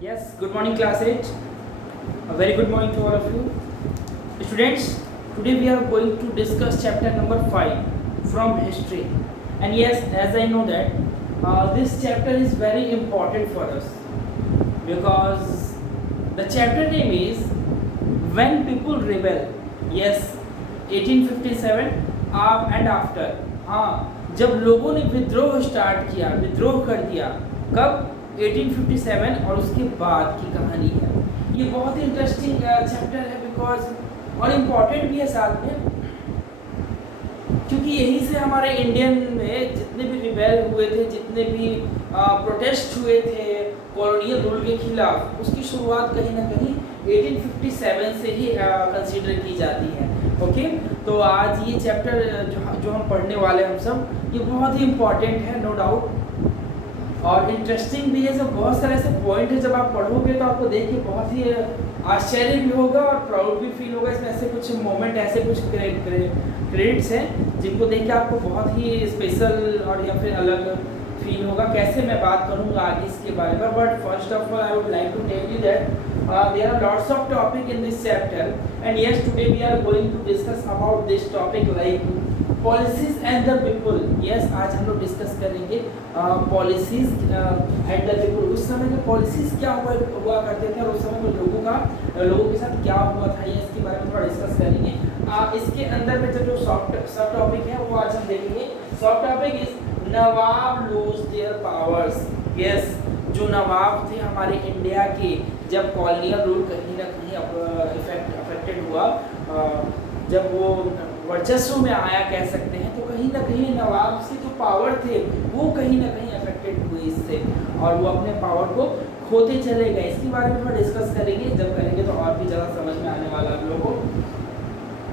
Yes, good morning class 8. A very good morning to all of you. Students, today we are going to discuss chapter number 5 from history. And yes, as I know that this chapter is very important for us because the chapter name is When People Rebel. Yes, 1857 and after. हाँ, जब लोगों ने विद्रोह start किया, विद्रोह कर दिया, कब? 1857 और उसके बाद की कहानी है। ये बहुत ही इंटरेस्टिंग चैप्टर है बिकॉज और इम्पॉर्टेंट भी है साथ में, क्योंकि यहीं से हमारे इंडियन में जितने भी रिबेल हुए थे, जितने भी प्रोटेस्ट हुए थे कॉलोनियल रूल के खिलाफ, उसकी शुरुआत कहीं ना कहीं 1857 से ही कंसीडर की जाती है। ओके, तो आज ये चैप्टर जो हम पढ़ने वाले हैं हम सब, ये बहुत ही इम्पॉर्टेंट है, नो डाउट, और इंटरेस्टिंग भी है। सब बहुत सारे ऐसे पॉइंट है, जब आप पढ़ोगे तो आपको देख के बहुत ही आश्चर्य भी होगा और प्राउड भी फील होगा। इसमें ऐसे कुछ मोमेंट, ऐसे कुछ क्रेडिट्स हैं जिनको देख के आपको बहुत ही स्पेशल और या फिर अलग फील होगा। कैसे, मैं बात करूंगा आगे इसके बारे में, but first of all I would like to tell you that there are lots of topic in this chapter, and yes, today we are going to discuss about this topic like policies and the people. Yes, आज हम लोग discuss करेंगे policies and the people. उस समय के policies क्या हुआ करते थे और उस समय में लोगों के साथ क्या हुआ था, ये इसके बारे में थोड़ा डिस्कस करेंगे। इसके अंदर में जो सब टॉपिक है वो आज हम देखेंगे। सब topic is Nawab lose their powers. Yes, जो नवाब थे हमारे इंडिया के, जब कॉलोनियल रूल कहीं ना कहीं अफेक्टेड हुआ, जब वो वर्चस्व में आया कह सकते हैं, तो कहीं ना कहीं नवाब से जो पावर थे वो कहीं ना कहीं अफेक्टेड हुए इससे, और वो अपने पावर को खोते चले गए। इसके बारे में थोड़ा डिस्कस करेंगे, जब करेंगे तो और भी ज़्यादा समझ में आने वाला हम लोगों को।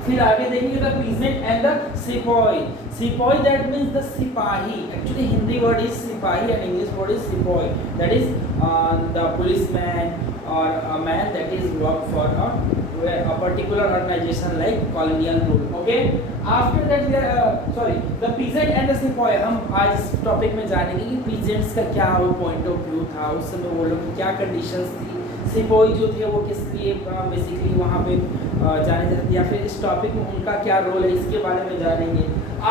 फिर आगे देखेंगे द पीजेंट एंड द सिपाही। सिपाही दैट मीन्स द सिपाही, एक्चुअली हिंदी वर्ड इज सिपाही एंड इंग्लिश वर्ड इज सिपाही, that is the policeman or a man that is work for a particular organization like colonial rule. Okay, after that we are the peasant and the sepoy। हम आज इस topic में जानेंगे कि peasants का क्या वो पॉइंट ऑफ व्यू था, उस समय वो लोग की क्या कंडीशंस थी, सिपाही जो थे वो किस लिए बेसिकली वहाँ पे जाने जाते थे, या फिर इस टॉपिक में उनका क्या रोल है, इसके बारे में जानेंगे।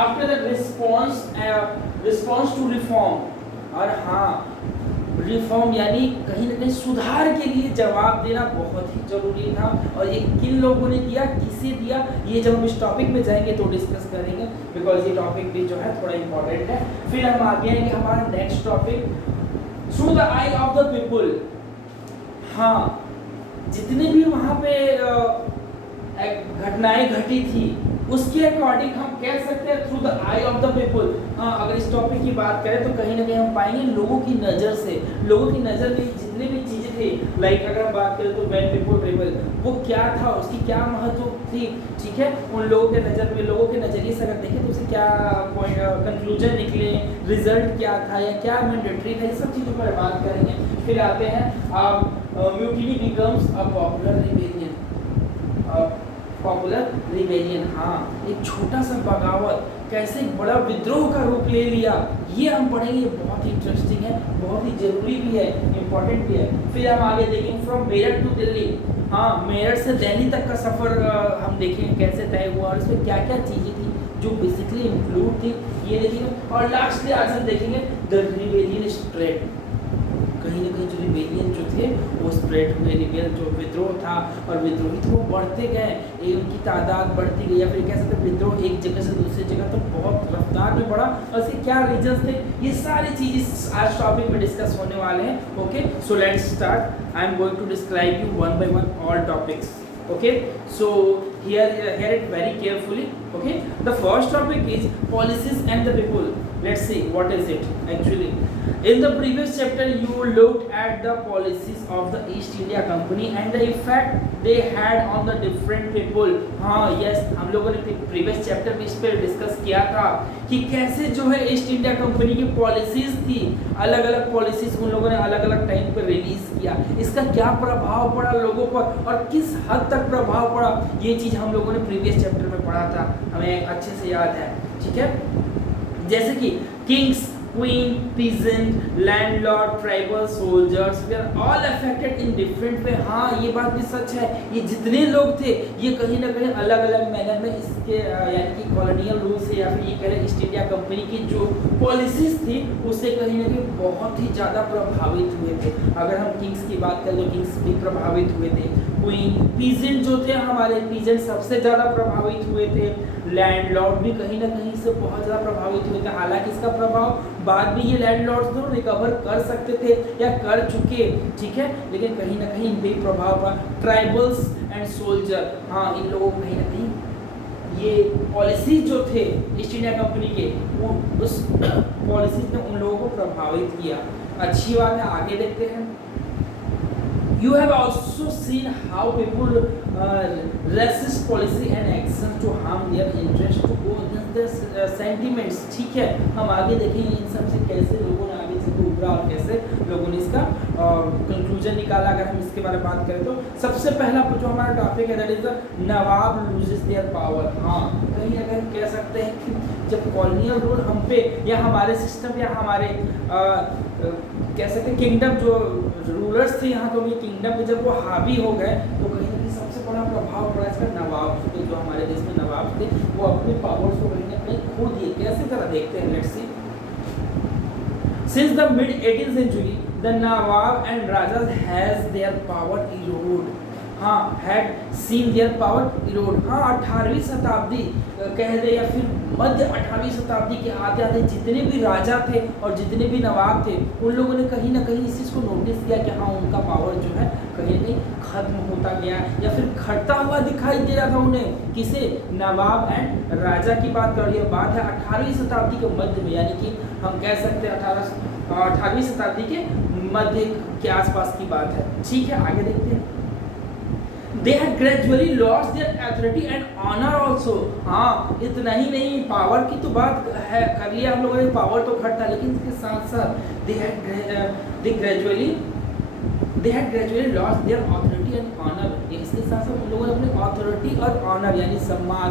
After the response to reform, और हाँ, रिफॉर्म यानी कहीं ना कहीं सुधार के लिए जवाब देना बहुत ही जरूरी था, और ये किन लोगों ने दिया, किसे दिया, ये जब हम इस टॉपिक में जाएंगे तो डिस्कस करेंगे, बिकॉज ये टॉपिक भी जो है थोड़ा इंपॉर्टेंट है। फिर हम आगे आएंगे हमारा next topic, through the I of the people. हाँ, जितने भी वहाँ पे घटनाएं घटी थी उसके अकॉर्डिंग हम कह सकते हैं through the I of the people. अगर इस टॉपिक की बात करें तो कहीं ना कहीं हम पाएंगे लोगों की नज़र से, लोगों की नज़र में जितनी भी चीज़ें थी, लाइक अगर हम बात करें तो व्हेन पीपल रिबेल, वो क्या था, उसकी क्या महत्व थी, ठीक है, उन लोगों के नज़र में, लोगों के नज़रिए से अगर देखें तो उससे क्या कंक्लूजन निकले, रिजल्ट क्या था या क्या मैंडेटरी था, ये सब चीज़ों पर बात करेंगे। फिर आते हैं mutiny becomes a popular rebellion. Popular rebellion, हाँ, एक छोटा सा बगावत कैसे एक बड़ा विद्रोह का रूप ले लिया, ये हम पढ़ेंगे। ये बहुत ही इंटरेस्टिंग है, बहुत ही जरूरी भी है, इम्पोर्टेंट भी है। फिर हम आगे देखेंगे फ्रॉम मेरठ टू दिल्ली। हाँ, मेरठ से दिल्ली तक का सफ़र हम देखेंगे कैसे तय हुआ और इसमें क्या क्या चीज़ें थी जो बेसिकली इंक्लूड थी, ये देखेंगे। और लास्टली आज हम देखेंगे द रिबेलियन स्प्रेड। कहीं ना कहीं जो रिबेलियन जो थे वो स्प्रेड हुए, रिबेल जो विद्रोह था और विद्रोही थे वो बढ़ते गए, उनकी तादाद बढ़ती गई, या फिर कह सकते हैं विद्रोह एक जगह से दूसरी जगह तक बहुत रफ्तार में बढ़ा, और इसके क्या रीजंस थे, ये सारी चीज़ें आज टॉपिक में डिस्कस होने वाले हैं। Okay, so let's start. I am going to describe you one by one all topics. Okay, so hear it very carefully. Okay, the first topic is policies and the people. Let's see what is it actually. In the previous chapter you looked at the policies of the East India Company and the effect they had on the different people. हाँ, yes, हम लोगों ने previous chapter में इस पर discuss किया था कि कैसे जो है ईस्ट इंडिया कंपनी की पॉलिसीज थी, अलग अलग पॉलिसीज उन लोगों ने अलग अलग टाइम पर रिलीज किया, इसका क्या प्रभाव पड़ा लोगों पर और किस हद तक प्रभाव पड़ा, ये चीज़ हम लोगों ने प्रीवियस चैप्टर में पढ़ा था, हमें अच्छे से याद है, ठीक है। जैसे कि Kings queen, peasant, landlord, tribal, soldiers were all affected in different way। हाँ ये बात भी सच है, ये जितने लोग थे ये कहीं ना कहीं अलग अलग मैनर में इसके यानी कि कॉलोनियल रूल से या फिर ये कह रहे ईस्ट इंडिया कंपनी की जो पॉलिसीज थी उससे कहीं ना कहीं बहुत ही ज़्यादा प्रभावित हुए थे। अगर हम किंग्स की बात करें तो किंग्स भी प्रभावित हुए थे, क्वीन, पीजेंट जो थे हमारे पीजेंट सबसे ज़्यादा प्रभावित हुए थे, लैंडलॉर्ड भी कहीं ना कहीं से बहुत ज़्यादा प्रभावित हुए थे। हालांकि इसका प्रभाव बाद में ये लैंडलॉर्ड्स तो रिकवर कर सकते थे या कर चुके, ठीक है, लेकिन कहीं ना कहीं इन पे प्रभाव पड़ा। ट्राइबल्स एंड सोल्जर, हाँ इन लोगों को कहीं ना कहीं ये पॉलिसीज जो थे ईस्ट इंडिया कंपनी के वो उस पॉलिसीज ने उन लोगों को प्रभावित किया। अच्छी बात है, आगे देखते हैं। You have also seen how people resist policy and action to harm their interest to go against their sentiments। ठीक है, हम आगे देखेंगे इन सब से कैसे लोगों ने आगे से उभरा और कैसे लोगों ने इसका कंक्लूजन निकाला। अगर हम इसके बारे में बात करें तो सबसे पहला जो हमारा टॉपिक है that is the Nawab loses their power. हाँ कहीं अगर कह सकते हैं कि जब कॉलोनियल रूल हम पे या हमारे सिस्टम या हमारे कह सकते हैं किंगडम जो रूलर्स थे यहाँ तो ये किंगडम पे जब वो हावी हो गए तो कहीं ना कहीं सबसे बड़ा प्रभाव पड़ा इसका नवाब पे। जो हमारे देश में नवाब थे वो अपने पावर्स को कहीं ना कहीं खो दिए। कैसे जरा देखते हैं, let's see. Since the mid 18th century, the Nawab and Rajas has their power erode। हाँ had seen their power erode। हाँ 18वीं शताब्दी कह दे या फिर मध्य 18वीं शताब्दी के आते आते जितने भी राजा थे और जितने भी नवाब थे उन लोगों ने कहीं ना कहीं इस चीज़ को नोटिस किया कि हाँ उनका पावर जो है कहीं ना कहीं खत्म होता गया या फिर घटता हुआ दिखाई दे रहा था उन्हें। किसे? नवाब एंड राजा की बात कर रही है। बात है 18वीं शताब्दी के मध्य में, यानी कि हम कह सकते हैं 18वीं शताब्दी के मध्य के आसपास की बात है। ठीक है, आगे देखते हैं। They had gradually lost their authority and honor also। हाँ इतना ही नहीं, पावर की तो बात है कर लिया हम लोगों ने, पावर तो घटता, लेकिन इसके साथ साथ they gradually lost their authority and honor। इसके साथ साथ उन लोगों ने अपने अथॉरिटी और ऑनर यानी सम्मान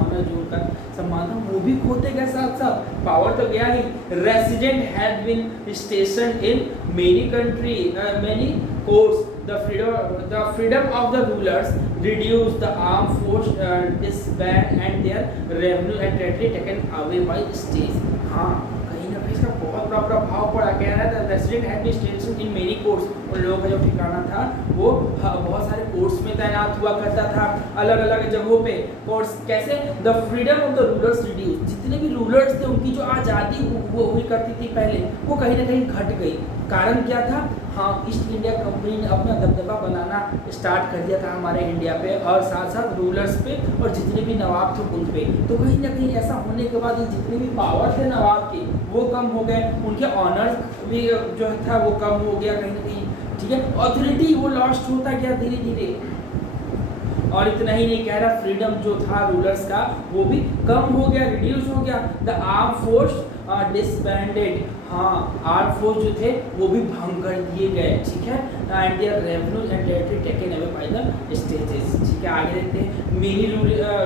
ऑनर जो उनका सम्मान था वो भी खोते गए। साथ साथ पावर तो गया ही। Resident had been station in many country many courts. The freedom of the rulers reduced, the armed force disbanded and their revenue and territory taken away by states। हाँ कहीं ना कहीं इसका बहुत बड़ा प्रभाव पड़ा। कह रहा था resident had been station in many courts, उन लोगों का जो ठिकाना था वो बहुत सारे कोर्ट्स में तैनात हुआ करता था, अलग अलग जगहों पे कोर्ट्स। कैसे? The freedom of the rulers reduce, जितने भी रूलर्स थे उनकी जो आज़ादी वो हुई करती थी पहले वो कहीं ना कहीं घट गई। कारण क्या था? हाँ ईस्ट इंडिया कंपनी ने अपना दबदबा बनाना स्टार्ट कर दिया था हमारे इंडिया पे और साथ साथ रूलर्स पे और जितने भी नवाब थे उन पे। तो कहीं ना कहीं ऐसा होने के बाद जितने भी पावर थे नवाब के वो कम हो गए, उनके ऑनर्स भी जो था वो कम हो गया कहीं ना कहीं। ठीक है, ऑथोरिटी वो लॉस्ट होता गया धीरे धीरे। और इतना ही नहीं कह रहा, फ्रीडम जो था रूलर्स का वो भी कम हो गया, रिड्यूस हो गया। The arm force disbanded. हाँ आर्म फोर्स जो थे वो भी भंग कर दिए गए। ठीक है, and their revenue and territory taken away by the states. ठीक है, आगे देखते हैं। Many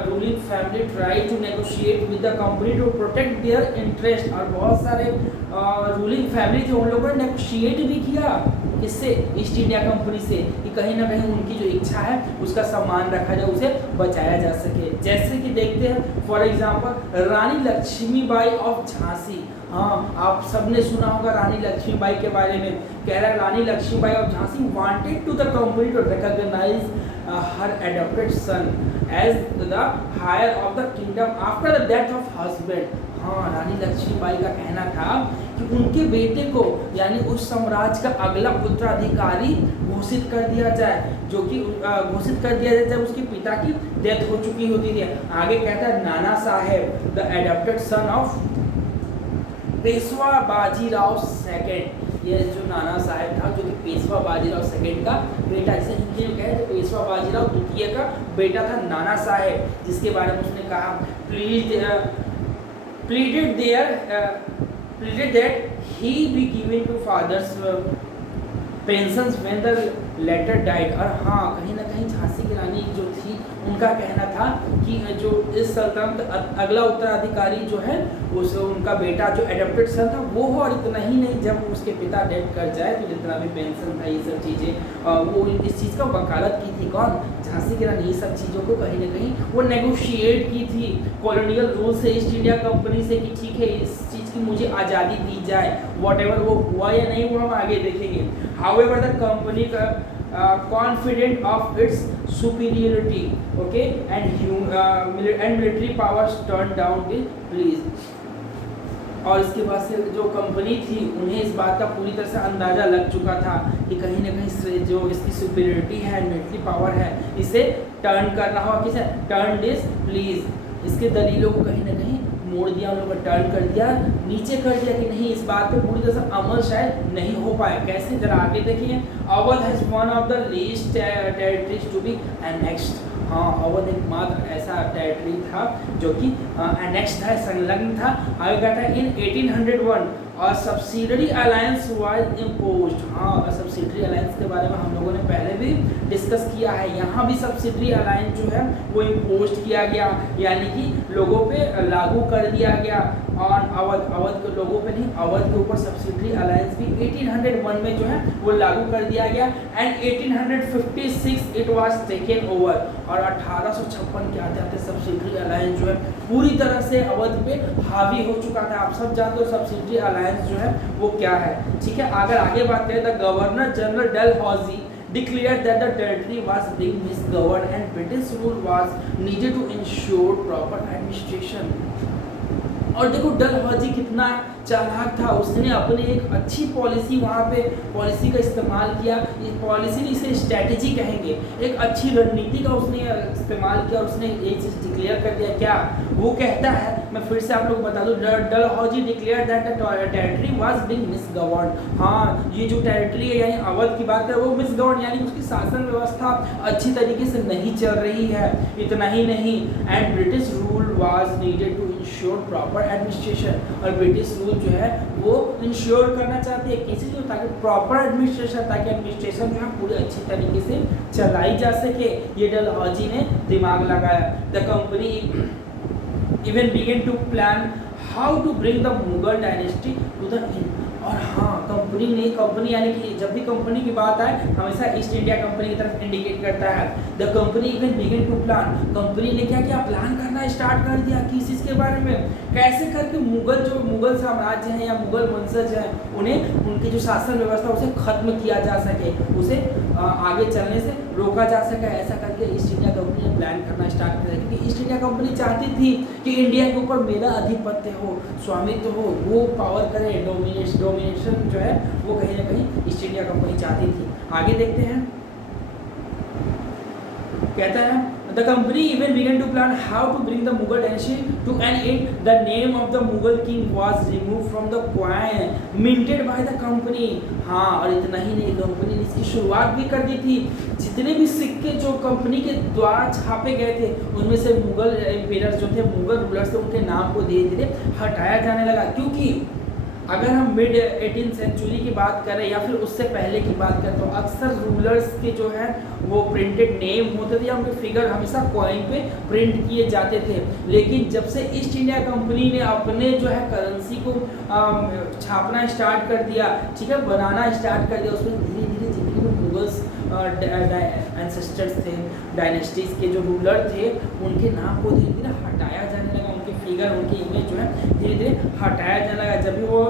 ruling family try to negotiate with the company to protect their interest. और बहुत सारे रूलिंग फैमिली थे उन लोगों ने नेगोशिएट भी किया किससे? ईस्ट इंडिया कंपनी से, कि कहीं ना कहीं उनकी जो इच्छा है उसका सम्मान रखा जाए, उसे बचाया जा सके। जैसे कि देखते हैं for example Rani Lakshmibai of Jhansi. हाँ आप सबने सुना होगा रानी लक्ष्मीबाई के बारे में। कह रहा है Rani Lakshmibai of Jhansi wanted to the company to recognise her adopted son as the heir of the kingdom after the death of husband. हाँ रानी लक्ष्मीबाई का कहना था कि उनके बेटे को यानी उस साम्राज्य का अगला उत्तराधिकारी घोषित कर दिया जाए, जो कि घोषित कर दिया जाए जब उसके पिता की डेथ हो चुकी होती थी। आगे कहता है Nana Sahib the adopted son of Peshwa Bajirao second. ये जो नाना साहेब था जो कि पेशवा बाजीराव सेकंड का बेटा, जिसे हिंदी में कहे तो पेशवा बाजीराव द्वितीय का बेटा था नाना साहेब, जिसके बारे में उसने कहा pleaded that he be given to father's pensions when the latter died. और हाँ, कहीं ना कहीं झांसी की रानी जो थी उनका कहना था कि जो इस सल्तनत अगला उत्तराधिकारी जो है उस उनका बेटा जो एडॉप्टेड सन था वो हो, और इतना ही नहीं, जब उसके पिता डेथ कर जाए तो जितना भी पेंशन था ये सब चीज़ें वो इस चीज़ का वकालत की थी। कौन? झांसी की रानी। ये सब चीज़ों को कहीं ना कहीं वो नेगोशिएट की थी कॉलोनियल रूल से, ईस्ट इंडिया कंपनी से, कि ठीक है इस चीज़ की मुझे आज़ादी दी जाए। व्हाटएवर वो हुआ या नहीं हुआ हम आगे देखेंगे। हाउएवर द कंपनी का confident of its superiority, okay, and military powers turned down the pleas। और इसके बाद से जो कंपनी थी उन्हें इस बात का पूरी तरह से अंदाज़ा लग चुका था कि कहीं ना कहीं जो इसकी सुपीरियरिटी है, मिलिट्री पावर है, इसे टर्न करना होगा। किसे? Turn this please. इसके दलीलों को कहीं ना कहीं मोड़ दिया, उन लोगों को टर्न कर दिया, नीचे कर दिया कि नहीं, इस बात पे पूरी तरह से अमल शायद नहीं हो पाए। कैसे? जरा आगे देखिए। Awadh has one of the least territories to be annexed. हाँ, अवध एकमात्र ऐसा टेरिटरी था जो कि एनेक्स्ड था, संलग्न था। आगे कहता है इन 1801 और सब्सिडरी अलायंस वाज इम्पोज्ड। हाँ, सब्सिडरी अलायंस के बारे में हम लोगों ने पहले भी डिस्कस किया है। यहाँ भी सब्सिडरी अलायंस जो है वो इम्पोज किया गया, यानी कि लोगों पे लागू कर दिया गया। और अवध के लोगों पे नहीं, अवध के ऊपर सब्सिडरी अलायंस भी 1801 में जो है वो लागू कर दिया गया। And 1856 it was taken over. और 1856 के आते आते सब्सिडरी अलायंस जो है पूरी तरह से अवध पे हावी हो चुका था। आप सब जानते हो सब्सिडरी अलायंस जो है वो क्या है। ठीक है, अगर आगे बात करें, the governor general Dalhousie declared that the territory was being misgoverned and British rule was needed to ensure proper administration। और देखो डलहौजी कितना चालाक था, उसने अपने एक अच्छी पॉलिसी वहाँ पे पॉलिसी का इस्तेमाल किया। ये पॉलिसी नहीं, इसे स्ट्रैटेजी कहेंगे, एक अच्छी रणनीति का उसने इस्तेमाल किया। उसने ये चीज़ डिक्लेयर कर दिया। क्या वो कहता है, मैं फिर से आप लोग बता दूं, Dalhousie declare that the territory was being misgoverned. हाँ, ये जो टेरिटरी है यानी अवध की बात है वो मिसगवर्न, यानी उसकी शासन व्यवस्था अच्छी तरीके से नहीं चल रही है। इतना ही नहीं, and British rule was needed to ensure proper administration. और ब्रिटिश रूल जो है वो इंश्योर करना चाहती है किसी जो, ताकि प्रॉपर एडमिनिस्ट्रेशन, ताकि एडमिनिस्ट्रेशन जो है पूरी अच्छी तरीके से चलाई जा सके। ये डलहौजी ने दिमाग लगाया। The company even begin to plan how to bring the Mughal dynasty to the end. और हाँ, कंपनी यानी कि जब भी कंपनी की बात आए हमेशा ईस्ट इंडिया कंपनी की तरफ इंडिकेट करता है। The company even begin to plan. Company ने क्या किया? प्लान करना स्टार्ट कर दिया। किस चीज़ के बारे में? कैसे करके मुगल साम्राज्य हैं या मुगल वंशज हैं, उन्हें उनकी जो शासन व्यवस्था उसे खत्म किया जा सके, उसे आगे चलने से रोका जा सके। ऐसा करके ईस्ट इंडिया कंपनी ने प्लान करना स्टार्ट कर दिया, क्योंकि ईस्ट इंडिया कंपनी चाहती थी कि इंडिया के ऊपर मेरा आधिपत्य हो, स्वामित्व हो, वो पावर करे, डोमिनेशन जो है वो कहीं ना कहीं ईस्ट इंडिया कंपनी चाहती थी। आगे देखते हैं, कहता है the company even began to plan how to bring the Mughal dynasty to an end. The name of the Mughal king was remove from the coin minted by the company. हाँ, और इतना ही नहीं, कंपनी ने इसकी शुरुआत भी कर दी थी। जितने भी सिक्के जो कंपनी के द्वारा छापे गए थे उनमें से मुगल एम्पायर जो थे, मुगल रूलर्स थे, उनके नाम को धीरे धीरे हटाया जाने लगा। क्योंकि अगर हम मिड 18th सेंचुरी की बात करें या फिर उससे पहले की बात करें तो अक्सर रूलर्स के जो है वो प्रिंटेड नेम होते थे या उनके फिगर हमेशा कॉइन पे प्रिंट किए जाते थे। लेकिन जब से ईस्ट इंडिया कंपनी ने अपने जो है करेंसी को छापना स्टार्ट कर दिया, ठीक है, बनाना स्टार्ट कर दिया, उसमें धीरे धीरे जितने भी मुगल्स एंसेस्टर्स थे, डायनेस्टीज के जो रूलर थे, उनके नाम को धीरे धीरे हटाया जाने लगा, उनके फिगर, उनकी इमेज जो है धीरे धीरे हटाया जाने लगा जब भी वो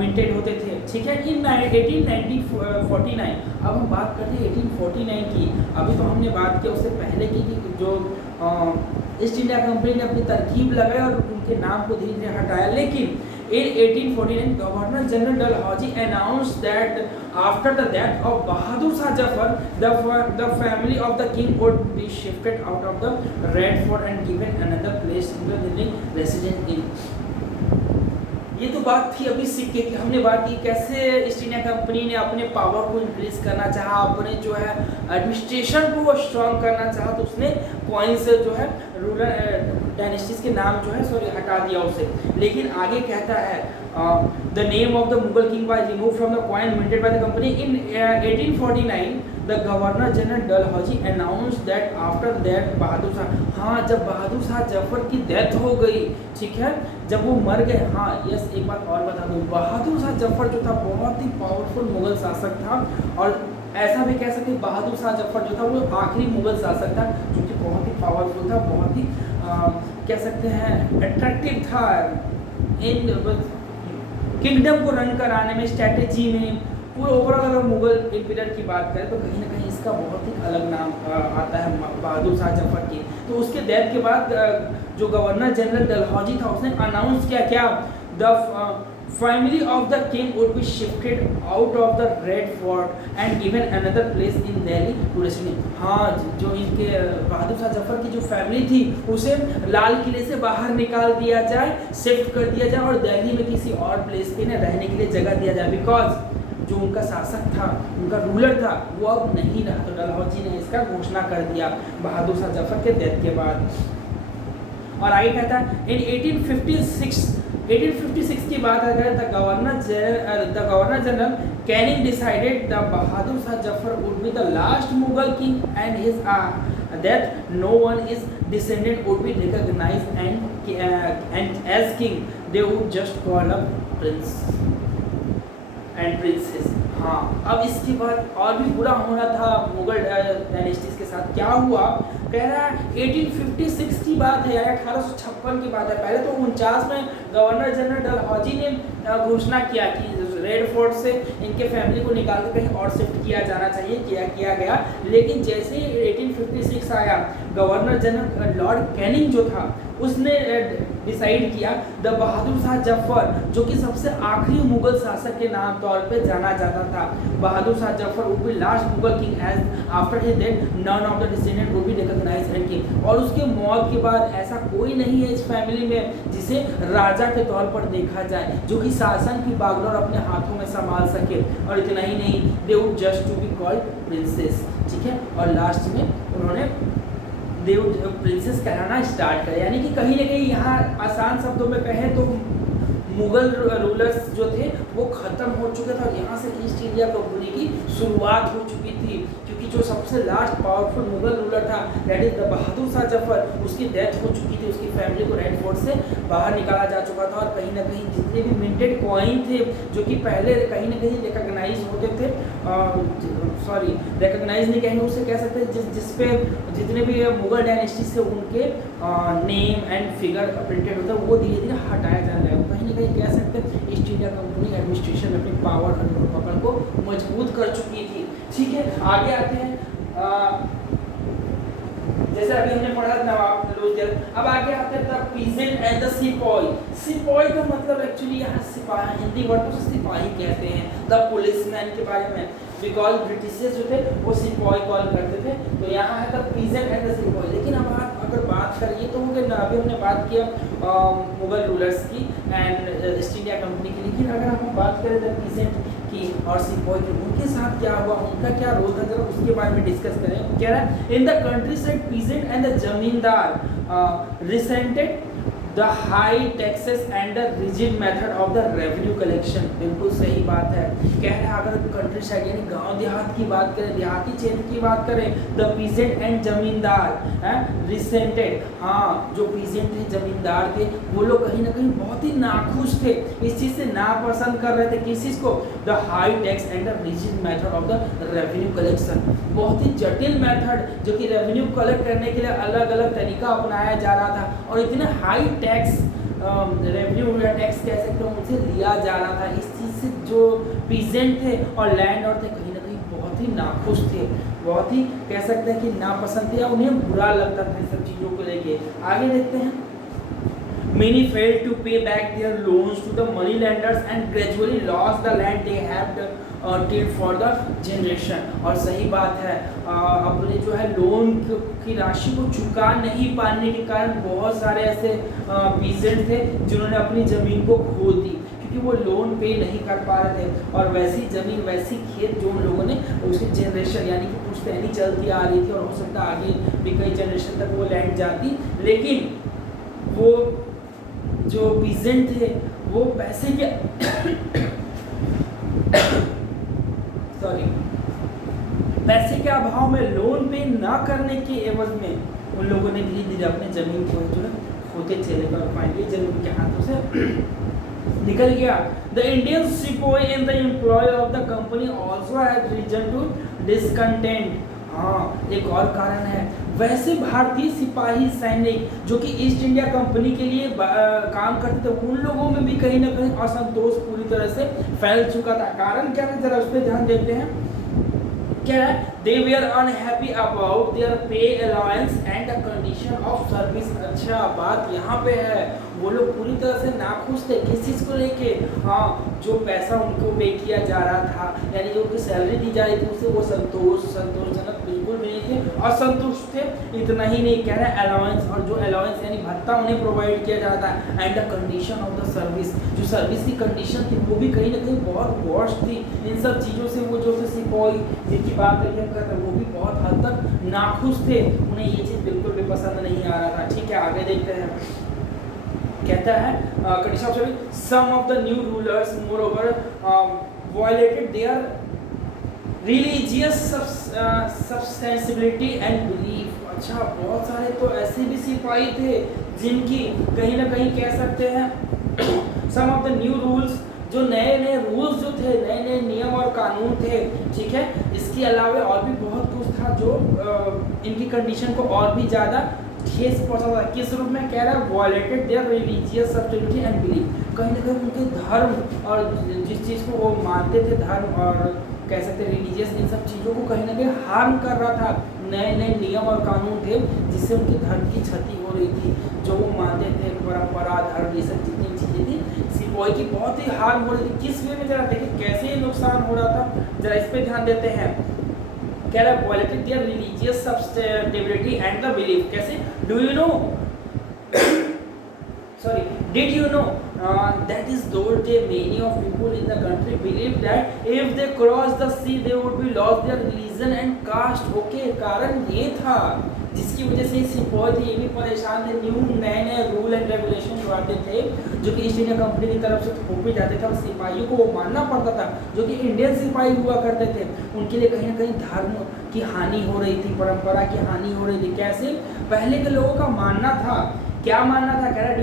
मिंटेड होते थे। ठीक है, इन 1849 अब हम बात करते हैं 1849 की। अभी तो हमने बात की उससे पहले की जो ईस्ट इंडिया कंपनी ने अपनी तरकीब लगाई और उनके नाम को धीरे धीरे हटाया। लेकिन in 1849 Governor General Dalhousie announced that after the death of Bahadur Shah Zafar, the family of the king would be shifted out of the Red Fort and given another place in the resident in। ये तो बात थी अभी सिक्के की। हमने बात की कैसे ईस्ट इंडिया कंपनी ने अपने पावर को इंक्रीज करना चाहा, अपने जो है एडमिनिस्ट्रेशन को वो स्ट्रॉन्ग करना चाहा, तो उसने कॉइन से जो है रूलर डायनेस्टीज के नाम जो है सॉरी हटा दिया उसे, लेकिन आगे कहता है the name of the Mughal king was remove from the coin minted by the company in 1849 the governor general Dalhousie announce that after that Bahadur Shah, हाँ जब बहादुर शाह जफर की डेथ हो गई, ठीक है, जब वो मर गए, हाँ यस एक बात और बता दूँ, बहादुर शाह जफर जो था बहुत ही पावरफुल मुगल शासक था, और ऐसा भी कह सकते बहादुर शाह जफर जो था वो आखिरी मुगल शासक था जो कि बहुत ही पावरफुल था, बहुत ही कह सकते हैं अट्रैक्टिव था इन किंगडम को रन कराने में, स्ट्रैटेजी में, पूरा ओवरऑल। अगर मुगल एम्पायर की बात करें तो कहीं ना कहीं इसका बहुत ही अलग नाम आता है बहादुर शाह जफर की। तो उसके डेथ के बाद जो गवर्नर जनरल डलहौजी था उसने अनाउंस किया क्या, the family of the king would be shifted out of the Red Fort and given another place in Delhi to reside। हाँ जो इनके बहादुर शाह जफर की जो फैमिली थी उसे लाल किले से बाहर निकाल दिया जाए, शिफ्ट कर दिया जाए और दिल्ली में किसी और प्लेस पे ना रहने के लिए जगह दिया जाए, बिकॉज जो उनका शासक था, उनका रूलर था, वो अब नहीं रहा। तो डलहौजी ने इसका घोषणा कर दिया बहादुर शाह जफर के डेथ के बाद। और आगे कहता है इन 1856 की बात अगर the governor general Canning decided the Bahadur Shah Zafar would be the last Mughal king and his that no one is descendant would be recognised and as king they would just call a prince and princes. हाँ अब इसके बाद और भी बुरा होना था Mughal dynasties के साथ। क्या हुआ, कह रहा है 1856 की बात है, 1856 की बात है। पहले तो 49 में गवर्नर जनरल डलहौजी ने घोषणा किया कि रेड फोर्ट से इनके फैमिली को निकाल के कहीं और शिफ्ट किया जाना चाहिए, किया गया। लेकिन जैसे ही 1856 आया, गवर्नर जनरल लॉर्ड कैनिंग जो था उसने डिसाइड किया द बहादुर शाह जफर, जो कि सबसे आखिरी मुगल शासक के नाम तौर पे जाना जाता था, Bahadur Shah Zafar would be last Mughal king as after his death none of the descendant would be recognised and king. और उसके मौत के बाद ऐसा कोई नहीं है इस फैमिली में जिसे राजा के तौर पर देखा जाए, जो कि शासन की बागडोर अपने हाथों में संभाल सके। और इतना ही नहीं, they would just to be called princes, ठीक है। और लास्ट में उन्होंने प्रिंसेस कहलाना स्टार्ट करें, यानी कि कहीं ना कहीं यहाँ आसान शब्दों में कहें तो मुगल रूलर्स जो थे वो ख़त्म हो चुके थे और यहाँ से ईस्ट इंडिया कंपनी की शुरुआत हो चुकी थी। क्योंकि जो सबसे लास्ट पावरफुल मुगल रूलर था that is the Bahadur Shah Zafar, उसकी डेथ हो चुकी थी, उसकी फैमिली को रेड फोर्ट से बाहर निकाला जा चुका था। और कहीं ना कहीं जितने भी मिंटेड कॉइन थे जो कि पहले कहीं ना कहीं रिकॉग्नाइज होते थे, रिकॉग्नाइज नहीं कहेंगे, उससे कह सकते हैं जिसपे जितने भी मुगल डायनेस्टी से उनके नेम एंड फिगर प्रिंटेड होता है वो धीरे धीरे हटाया जा रहा है। कहीं ना कहीं कह सकते हैं ईस्ट इंडिया कंपनी एडमिनिस्ट्रेशन अपनी पावर और पकड़ को मजबूत कर चुकी थी, ठीक है। आगे आते हैं, जैसे अभी हमने पढ़ा नवाब नवाब। अब आगे आते हैं द पीजेंट एंड द सिपाही। सिपाही का मतलब एक्चुअली यहाँ सिपाही, हिंदी वर्ड में सिपाही कहते हैं, द पुलिसमैन के बारे में, बिकॉज ब्रिटिशर्स जो थे वो सिपाही कॉल करते थे। तो यहाँ है द पीजेंट एंड द सिपाही। लेकिन अब अगर बात करिए तो अभी हमने बात किया मुगल रूलर्स की एंड ईस्ट इंडिया कंपनी की, लेकिन अगर हम बात करें द पीजेंट की और सिपाही की, उनके साथ क्या हुआ, उनका क्या रोल था, जरा उसके बारे में डिस्कस करें। कह रहा है in the countryside peasant and the zamindar resented the high taxes and the rigid method of the revenue collection. बिल्कुल सही बात है। कह रहे हैं अगर कंट्री साइड यानी गांव देहात की बात करें, देहाती क्षेत्र की बात करें, द पीजेंट एंड जमींदार रिसेंटेड, हाँ जो पीजेंट थे, जमींदार थे, वो लोग कहीं ना कहीं बहुत ही नाखुश थे, इस चीज़ से नापसंद कर रहे थे। किस चीज़ को, the high tax and the rigid method of the revenue collection. बहुत ही जटिल मेथड जो कि रेवेन्यू कलेक्ट करने के लिए अलग अलग तरीका अपनाया जा रहा था, और इतने हाई टैक्स रेवेन्यू या टैक्स कह सकते हो उनसे लिया जा रहा था। इस चीज़ से जो पीजेंट थे और लैंड और थे कहीं ना कहीं बहुत ही नाखुश थे, बहुत ही कह सकते हैं कि नापसंद थे या उन्हें बुरा लगता था इन सब चीज़ों को लेके। आगे देखते हैं, many failed to pay back their loans to the money lenders and gradually lost the land they had till for the generation। और सही बात है, अपने जो है लोन की राशि को चुका नहीं पाने के कारण बहुत सारे ऐसे पीजेंट थे जिन्होंने अपनी ज़मीन को खो दी, क्योंकि क्योंकि वो लोन पे नहीं कर पा रहे थे, और वैसी ज़मीन वैसी खेत जो उन लोगों ने उसकी जनरेशन यानी कि पुश्तैनी चलती आ रही थी, और हो सकता आगे भी कई जनरेशन तक वो लैंड जाती, लेकिन वो जो पीजेंट थे वो पैसे के पैसे के अभाव में लोन पे ना करने के एवज में उन लोगों ने धीरे धीरे अपने जमीन को जो है खोते चले गए, और फाइनली जमीन उनके हाथों से निकल गया। The Indian sipahi and the employ of the company also had reason to discontent. हाँ, एक और कारण है, वैसे भारतीय सिपाही सैनिक जो कि ईस्ट इंडिया कंपनी के लिए काम करते थे, उन लोगों में भी कहीं ना कहीं असंतोष पूरी तरह से फैल चुका था। कारण क्या है, जरा उस पर ध्यान देते हैं। क्या है, they were unhappy about their pay allowance and the condition of service। अच्छा, बात यहाँ पे है, वो लोग पूरी तरह से नाखुश थे किस चीज़ को लेके, हाँ, जो पैसा उनको पे किया जा रहा था यानी जो उनकी सैलरी दी जा रही थी उससे वो संतोषजनक बिल्कुल भी नहीं थे, असंतुष्ट थे। इतना ही नहीं, कह रहे अलाउंस, और जो अलाउंस यानी भत्ता उन्हें प्रोवाइड किया जाता है, and the condition of the service, जो सर्विस की कंडीशन थी वो भी कहीं ना कहीं बहुत वर्स्ट थी। इन सब चीज़ों से वो जो सिपाही जिनकी बात कर रहे हैं वो भी बहुत हद तक नाखुश थे, उन्हें ये चीज़ बिल्कुल भी पसंद नहीं आ रहा था। ठीक है, आगे देखते हैं। कहता है condition of service, some of the new rulers moreover violated their religious sensibility and belief. अच्छा, बहुत सारे तो ऐसे भी सिपाही थे जिनकी कहीं ना कहीं कह सकते हैं सम ऑफ द न्यू रूल्स, जो नए नए रूल्स जो थे, नए नए नियम और कानून थे, ठीक है, इसके अलावा और भी बहुत कुछ था जो इनकी कंडीशन को और भी ज़्यादा ठेस पहुंचा था। किस रूप में, कह रहा है violated their religious sensibility and belief, कहीं ना कहीं उनके धर्म और जिस चीज़ को वो मानते थे, धर्म और कह सकते हैं रिलीजियस, इन सब चीज़ों को कहीं ना कहीं हार्म कर रहा था। नए नए नियम और कानून थे जिससे उनके धर्म की क्षति हो रही थी, जो वो मानते थे, परंपरा, धर्म, ये सब जितनी चीज़ें थी सिपाही की बहुत ही हार्म हो रही थी। किस वे में, जरा देखिए कैसे नुकसान हो रहा था, जरा इस पे ध्यान देते हैं। कह रहा है violated their religious sensibility and the belief. कैसे, do you know sorry, did you know that is those day many of people in the country believe that if they cross the sea they would be lost their religion and caste। okay, कारण ये था जिसकी वजह से सिपाही थे, ये भी परेशान थे। न्यू नए नए रूल एंड रेगुलेशन जो आते थे, जो कि ईस्ट इंडिया कंपनी की तरफ से थोपे जाते थे, और सिपाहियों को वो मानना पड़ता था। जो कि इंडियन सिपाही हुआ करते थे, उनके लिए कहीं ना कहीं धर्म की हानि हो रही थी, परंपरा की हानि हो रही थी। कैसे, पहले के लोगों का मानना था, क्या मानना था, कह रहा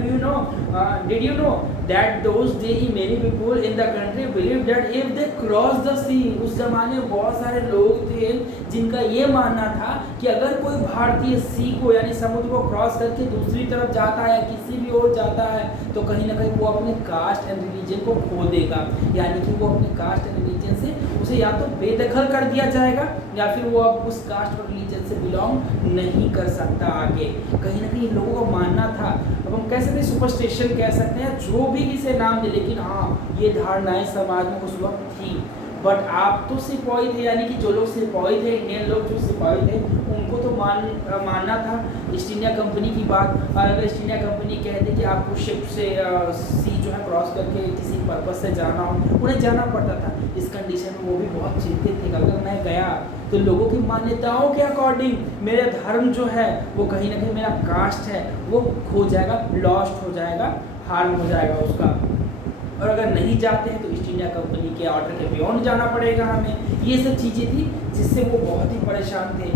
did you know that those day many people in the country believe that if they cross the sea. उस जमाने में बहुत सारे लोग थे जिनका ये मानना था कि अगर कोई भारतीय सी को यानी समुद्र को क्रॉस करके दूसरी तरफ जाता है या किसी भी ओर जाता है तो कहीं ना कहीं वो अपने कास्ट एंड रिलीजन को खो देगा, यानी कि वो अपने कास्ट एंड रिलीजन से उसे या तो बेदखल कर दिया जाएगा या फिर वो अब उस कास्ट और रिलीजन से बिलोंग नहीं कर सकता आगे। कहीं ना कहीं लोगों का मानना था, अब हम कह सकते हैं सुपरस्टिशन कह सकते हैं, जो भी इसे नाम दे, लेकिन हाँ ये धारणाएं समाज में उस वक्त थी। बट आप तो सिपाही थे, यानी कि जो लोग सिपाही थे, इंडियन लोग जो सिपाही थे, उनको तो मानना था ईस्ट इंडिया कंपनी की बात। और अगर ईस्ट इंडिया कंपनी कहते कि आपको शिप से सी जो है क्रॉस करके किसी पर्पस से जाना हो, उन्हें जाना पड़ता था। इस कंडीशन में वो भी बहुत चिंतित थे कि अगर मैं गया तो लोगों की मान्यताओं के अकॉर्डिंग मेरा धर्म जो है वो कहीं ना कहीं मेरा कास्ट है वो खो जाएगा, लॉस्ट हो जाएगा, हार्म हो जाएगा उसका। और अगर नहीं जाते हैं तो ईस्ट इंडिया कंपनी के ऑर्डर के बियॉन्ड जाना पड़ेगा हमें। ये सब चीज़ें थी जिससे वो बहुत ही परेशान थे।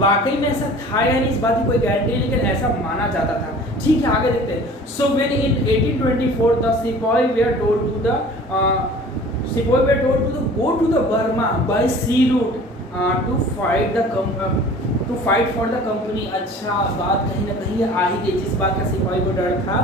वाकई में ऐसा था या नहीं इस बात की कोई गारंटी नहीं, लेकिन ऐसा माना जाता था। ठीक है, आगे देखते हैं। So when in 1824 the sipahi were told to go to the Burma by sea route to fight for the company. अच्छा, बात कहीं ना कहीं आ ही गई, जिस बात का सिपाहियों को डर था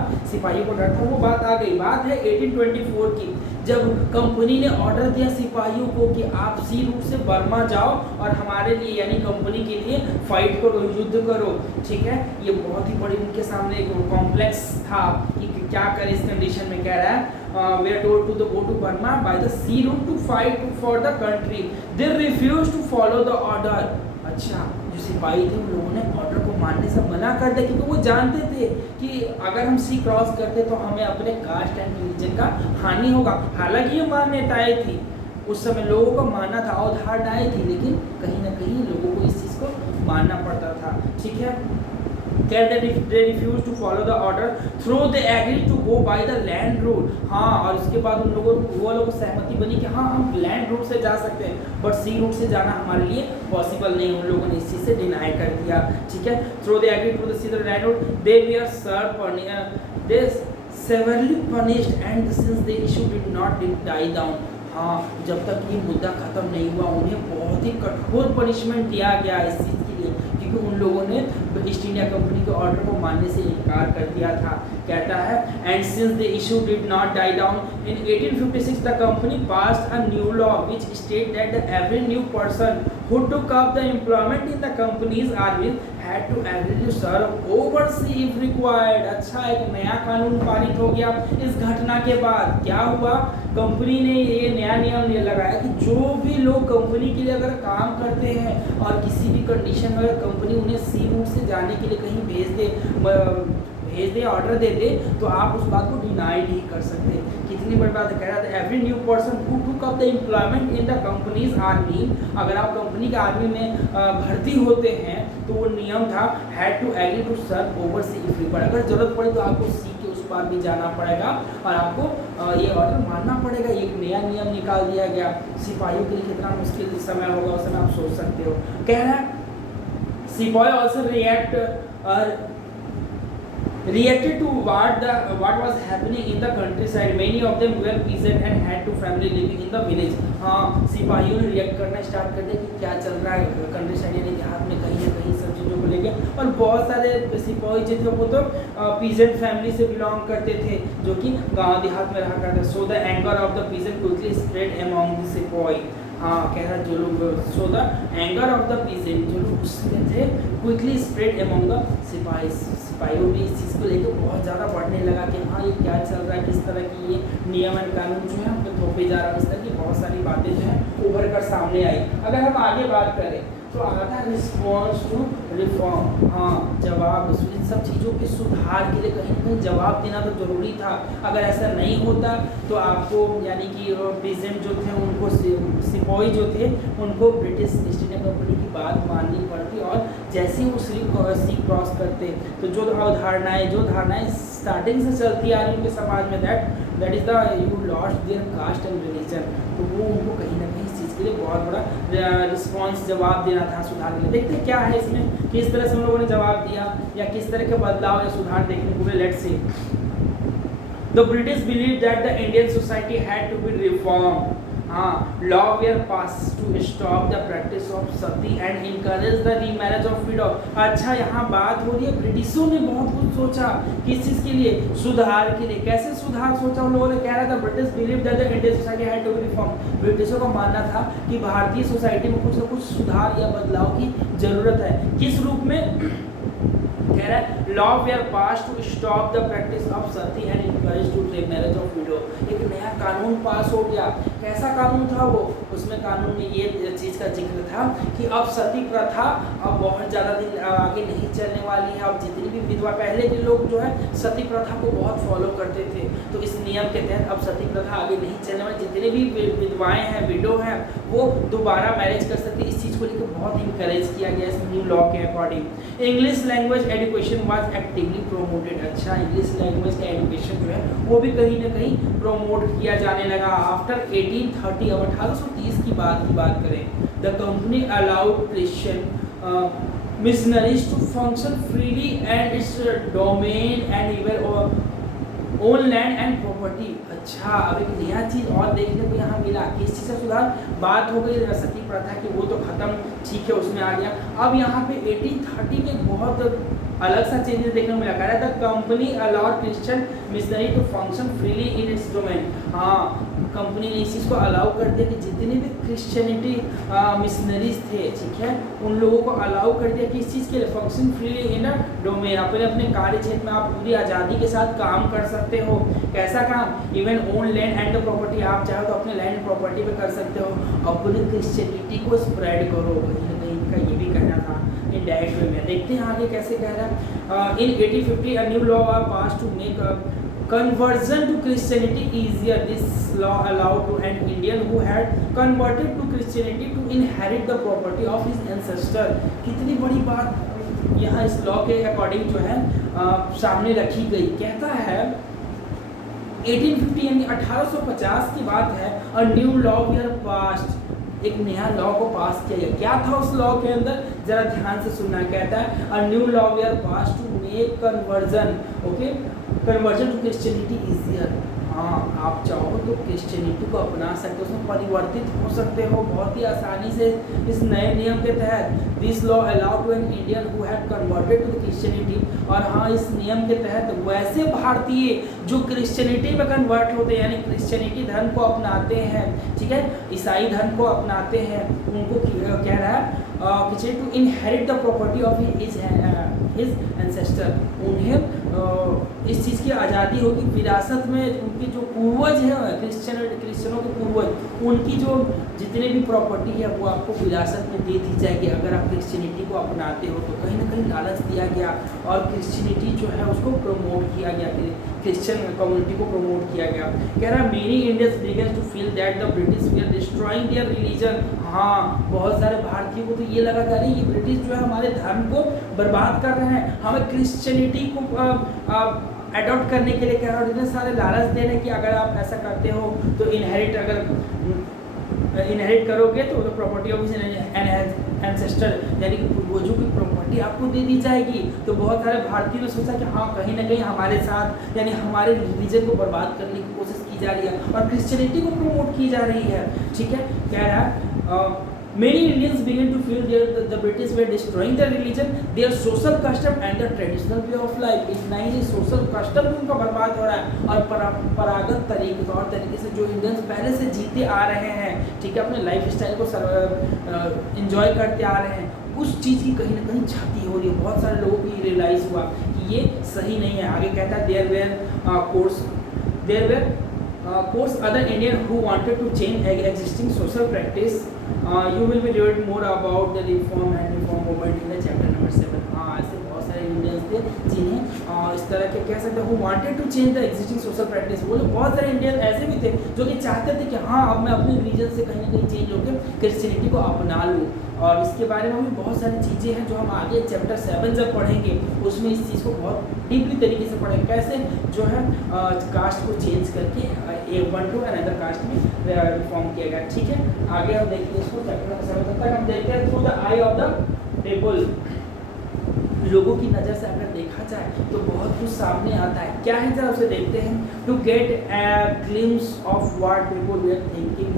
वो बात आ गई। बात है 1824 की, जब कंपनी ने ऑर्डर दिया सिपाहियों को कि आप सी रूट से बर्मा जाओ और हमारे लिए यानी कंपनी के लिए फाइट करो, युद्ध करो। ठीक है, ये बहुत ही बड़ी उनके सामने एक कॉम्प्लेक्स था कि क्या करें इस कंडीशन में। कह रहा है we are told to go to Burma by the sea route to fight for the country. They refused to follow the order. अच्छा, जो सिपाही थे उन लोगों ने ऑर्डर को मानने से मना कर दिया, क्योंकि वो जानते थे कि अगर हम सी क्रॉस करते तो हमें अपने कास्ट एंड रिलीजन का हानि होगा। हालांकि ये मान्यताएं थी, उस समय लोगों का मानना था, अवधारणाएं थी, लेकिन कहीं ना कहीं लोगों को इस चीज़ को मानना पड़ता था। ठीक है, they refused to follow the order through they agreed to go by the land route। हाँ, और उसके बाद उन लोगों वो लोगों को सहमति बनी कि हाँ हम लैंड रूट से जा सकते हैं, बट सी रूट से जाना हमारे लिए पॉसिबल नहीं। उन लोगों ने इस चीज़ से डिनाई कर दिया। ठीक है, through they agreed to the sea the land route they were they severely punished and since the issue did not die down। हाँ, जब तक ये मुद्दा खत्म नहीं हुआ उन्हें बहुत ही कठोर पनिशमेंट दिया गया इस चीज़ के लिए, क्योंकि उन लोगों ने ईस्ट इंडिया कंपनी के ऑर्डर को मानने से इनकार कर दिया था। कहता है and since the issue did not die down in 1856 the company passed a new law which state that every new person who took up the employment in the company's army had to agree to serve overseas if required। अच्छा, एक नया कानून पारित हो गया इस घटना के बाद। क्या हुआ, कंपनी ने ये नया नियम लगाया कि जो भी लोग कंपनी के लिए अगर काम करते हैं और किसी भी कंडीशन में अगर कंपनी उन्हें सी रूट से जाने के लिए कहीं भेज दे ऑर्डर दे दे तो आप उस बात को डिनाई नहीं कर सकते। कितनी बड़ी बात कह रहा था, every new person who took up the employment in the companies army, अगर आप कंपनी के आर्मी में भर्ती होते हैं तो वो नियम था had to agree to serve overseas if required. अगर जरूरत पड़े तो आपको सी के उस पार भी जाना पड़ेगा और आपको ये ऑर्डर मानना पड़ेगा। एक नया नियम निकाल दिया गया। सिपाहियों के लिए कितना मुश्किल समय होगा उस समय आप सोच सकते हो। कह रहा है सिपाही also reacted to what was happening in the countryside। many of them were peasant and had to family living in the village। हाँ, सिपाहियों ने रिएक्ट करना स्टार्ट कर दिया कि क्या चल रहा है कंट्री साइड यानी देहात में कहीं ना कहीं सब चीज़ों को लेकर। और बहुत सारे सिपाही जो थे वो तो पीजेंट फैमिली से बिलोंग करते थे जो कि गांव देहात में रहा करते। So the anger of the peasant quickly spread among the सिपाही। हाँ, कह रहा जो लोग so the anger of the peasant जो लोग उसमें थे क्विकली स्प्रेड अमॉन्ग द सिपाही। सिपाहियों में इस चीज़ को लेकर बहुत ज़्यादा बढ़ने लगा कि हाँ ये क्या चल रहा है, किस तरह की ये नियम एंड कानून जो है हम पे थोपे जा रहा है। इस तरह की बहुत सारी बातें जो है उभर कर सामने आई। अगर हम आगे बात करें तो आधा रिस्पॉन्स टू रिफॉर्म। हाँ, जवाब इन सब चीज़ों के सुधार के लिए कहीं ना कहीं जवाब देना तो जरूरी था। अगर ऐसा नहीं होता तो आपको यानी कि पीजेंट जो थे उनको सिपाही जो थे उनको ब्रिटिश ईस्ट इंडिया कंपनी की बात माननी पड़ती और जैसे ही वो सी क्रॉस करते तो जो धारणाएं स्टार्टिंग से चलती आ रही उनके समाज में that is the you lost their caste and religion, तो वो उनको कहीं ना कहीं इस चीज़ के लिए बहुत बड़ा रिस्पॉन्स जवाब देना था सुधार के लिए। देखते हैं क्या है इसमें, किस तरह से उन लोगों ने जवाब दिया या किस तरह के बदलाव या सुधार देखने को मिले। Let's see. The British believe that the Indian society had to be reform. हाँ, law were pass to stop the practice of sati and encourage the remarriage of widow. अच्छा, यहाँ बात हो रही है ब्रिटिशों ने बहुत कुछ सोचा किस चीज़ के लिए, सुधार के लिए। कैसे सुधार सोचा उन लोगों ने, कह रहा था British believe that the Indian society had to be reform. ब्रिटिशों का मानना था कि भारतीय सोसाइटी में कुछ न कुछ सुधार या बदलाव की जरूरत है। किस रूप में, कह रहा है law were pass to stop the practice of sati and encourage to marriage of widow. एक नया कानून पास हो गया। कैसा कानून था वो, उसमें कानून में ये चीज़ का जिक्र था कि अब सती प्रथा अब बहुत ज़्यादा दिन आगे नहीं चलने वाली है। अब जितनी भी विधवा, पहले के लोग जो है सती प्रथा को बहुत फॉलो करते थे, तो इस नियम के तहत अब सती प्रथा आगे नहीं चलने वाली। जितने भी विधवाएं हैं, विडो हैं, वो दोबारा मैरिज कर सकती है। इस चीज़ को लेकर बहुत इंकरेज किया गया इस न्यू लॉ के according. English language education was actively promoted. अच्छा, इंग्लिश लैंग्वेज का एजुकेशन जो है वो भी कहीं ना कहीं प्रोमोट किया जाने लगा। आफ्टर 1830, अब 1830 की बात करें, the company allowed Christian missionaries to function freely and its domain and even own land and property. अच्छा, अब एक नया चीज़ और देखने को यहाँ मिला। किस चीज़ का सुधार, बात हो गई सती प्रथा की, वो तो खत्म, ठीक है, उसमें आ गया। अब यहाँ पे 1830 में बहुत अलग सा चेंजेस देखने को मिला। कह रहा था company allowed Christian missionary to function freely in its domain. हाँ, कंपनी ने इस चीज़ को अलाउ कर दिया कि जितने भी क्रिश्चियनिटी मिशनरीज थे, ठीक है, उन लोगों को अलाउ कर दिया कि इस चीज़ के लिए function freely in a domain, अपने कार्य क्षेत्र में आप पूरी आज़ादी के साथ काम कर सकते हो। कैसा काम, even own land and property, आप चाहो तो अपने लैंड प्रॉपर्टी पे कर सकते हो। अपने क्रिश्चियनिटी को स्प्रेड करो, कहीं ना कहीं इनका ये भी कहना था इनडायरेक्ट वे में। देखते हैं आगे कैसे कह रहा है। इन 1850 a new law was passed to make a conversion to Christianity easier. This law allowed to an Indian who had converted to Christianity to inherit the property of his ancestor. कितनी बड़ी बात यहाँ इस लॉ के according जो है सामने रखी गई। कहता है 1850 यानी 1850 की बात है। A new law were passed, एक नया लॉ को पास किया गया। क्या था उस लॉ के अंदर, जरा ध्यान से सुनना। कहता है a new law were passed to make conversion, okay, conversion to Christianity easier. हाँ, आप चाहो तो क्रिश्चियनिटी को अपना सकते हो, उसमें परिवर्तित हो सकते हो बहुत ही आसानी से इस नए नियम के तहत। This law allowed to an Indian who had converted to Christianity, और हाँ, इस नियम के तहत वैसे भारतीय जो क्रिश्चियनिटी में कन्वर्ट होते हैं यानी क्रिश्चियनिटी धर्म को अपनाते हैं, ठीक है, ईसाई धर्म को अपनाते हैं, उनको कह रहा है to inherit the property of his ancestor. उन्हें इस चीज़ की आज़ादी होगी, विरासत में उनके जो पूर्वज हैं क्रिश्चियनों के पूर्वज, उनकी जो जितने भी प्रॉपर्टी है वो आपको विरासत में दे दी जाएगी अगर आप क्रिश्चियनिटी को अपनाते हो। तो कहीं ना कहीं लालच दिया गया और क्रिश्चियनिटी जो है उसको प्रमोट किया गया, क्रिश्चियन कम्युनिटी को प्रमोट किया गया। कह रहा है many Indians began to feel that the British we are destroying their religion. हाँ, बहुत सारे भारतीयों को तो ये लगा कि अरे ये ब्रिटिश जो है हमारे धर्म को बर्बाद कर रहे हैं, हमें क्रिश्चियनिटी को अडॉप्ट करने के लिए कह रहा है। इतने सारे लालच दे रहे कि अगर आप ऐसा करते हो तो इनहेरिट करोगे तो प्रॉपर्टी ऑफ एंसेस्टर यानी कि पूर्वजों की प्रॉपर्टी आपको दे दी जाएगी। तो बहुत सारे भारतीयों ने सोचा कि हाँ, कहीं ना कहीं हमारे साथ यानी हमारे रिलीजन को बर्बाद करने की कोशिश की जा रही है और क्रिश्चियनिटी को प्रमोट की जा रही है, ठीक है। कह रहा है Many Indians began to feel the British were destroying their religion, their social custom and their traditional way of life. इतना ही सोशल कस्टम भी उनका बर्बाद हो रहा है और परंपरागत तौर तरीके से जो इंडियंस पहले से जीते आ रहे हैं, ठीक है, अपने लाइफ स्टाइल को इंजॉय करते आ रहे हैं, उस चीज़ की कहीं ना कहीं क्षति हो रही है। बहुत सारे लोगों को ये रियलाइज़ हुआ कि ये सही नहीं है। आगे कहता है there were course other Indian who wanted to change existing social practice. You will be read more about the reform movement in the chapter number 7. हाँ, ऐसे बहुत सारे इंडियंस थे जिन्हें इस तरह के कह सकते हैं who wanted to change the existing social practice। वो लोग बहुत सारे इंडियन ऐसे भी थे जो कि चाहते थे कि हाँ, अब मैं अपने रिलीजन से कहीं ना कहीं चेंज होकर क्रिश्चियनिटी को अपना लूँ। और इसके बारे में भी बहुत सारी चीज़ें हैं जो हम आगे चैप्टर 7 जब पढ़ेंगे उसमें इस चीज़ को बहुत डीपली तरीके से पढ़ेंगे, कैसे जो है कास्ट को चेंज करके वन टू अनदर कास्ट में रिफॉर्म किया गया, ठीक है। आगे हम देखिए इसको चैप्टर 7 तक हम देखते हैं through the I of the table. लोगों की नज़र से अगर देखा जाए तो बहुत कुछ सामने आता है। क्या है जरा उसे देखते हैं। To get a glimpse of what people were thinking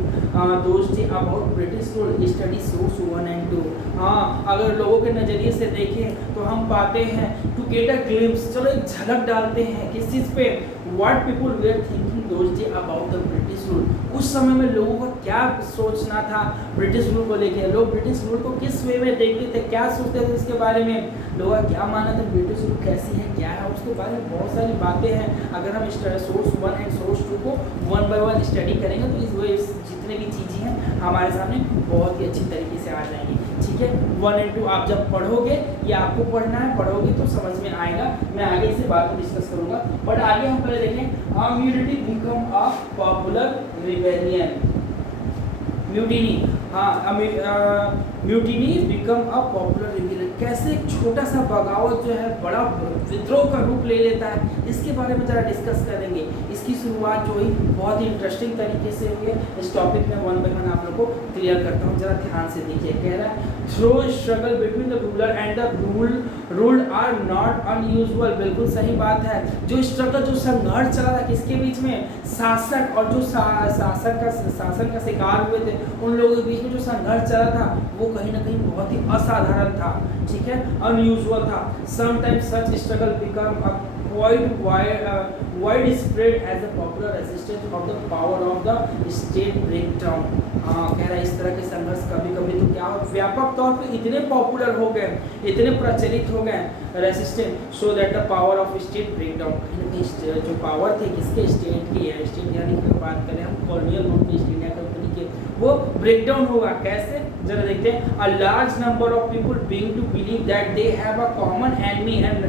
those days about British rule study source 1 and 2। हाँ, अगर लोगों के नज़रिए से देखें तो हम पाते हैं टू गेट अ ग्लिम्स, चलो एक झलक डालते हैं किस चीज़ पे, what people were thinking those days about the British rule. उस समय में लोगों का क्या सोचना था ब्रिटिश रूल को लेके, लोग ब्रिटिश रूल को किस वे में देखते थे, क्या सोचते थे इसके बारे में, लोगों का क्या मानना था, ब्रिटिश रूल कैसी है, क्या है, उसके बारे में बहुत सारी बातें हैं। अगर हम सोर्स 1 and सोर्स 2 को 1 by 1 स्टडी करेंगे तो इस वे जितने भी चीज़ें हैं हमारे सामने बहुत ही अच्छी तरीके से आ जाएंगी, ठीक है। 1 and 2 आप जब पढ़ोगे या आपको पढ़ना है, पढ़ोगे तो समझ में आएगा। मैं आगे इसे बात को डिस्कस करूंगा, बट आगे हम पहले देखें mutiny become a popular rebellion. Mutiny, हाँ, mutiny become a popular rebellion. कैसे एक छोटा सा बगावत जो है बड़ा विद्रोह का रूप ले लेता है, इसके बारे में ज़रा डिस्कस करेंगे। इसकी शुरुआत जो हुई बहुत ही इंटरेस्टिंग तरीके से हुई है। इस टॉपिक में 1 by 1 आप लोग को क्लियर करता हूँ, ज़रा ध्यान से देखिए। कह रहा है through struggle between the ruler and the ruled are not unusual. बिल्कुल सही बात है। जो स्ट्रगल, जो संघर्ष चला था किसके बीच में, शासक और जो शासन का शिकार हुए थे उन लोगों के बीच में जो संघर्ष चला था वो कहीं ना कहीं बहुत ही असाधारण था, ठीक है, अनयूजुअल था। Sometimes such struggle become a widespread as a popular resistance of the power of the state breakdown. कह रहा है इस तरह के संघर्ष कभी कभी तो क्या व्यापक तौर पे इतने पॉपुलर हो गए, इतने प्रचलित हो गए resistance, so that the power of state breakdown, कहीं जो पावर थे किसके, स्टेट की है। स्टेट यानी कि बात करें हम कॉलोनियल रूल की ईस्ट इंडिया कंपनी के, वो ब्रेक डाउन होगा। कैसे, जरा देखते हैं। A large number of people being to believe that they have a common enemy and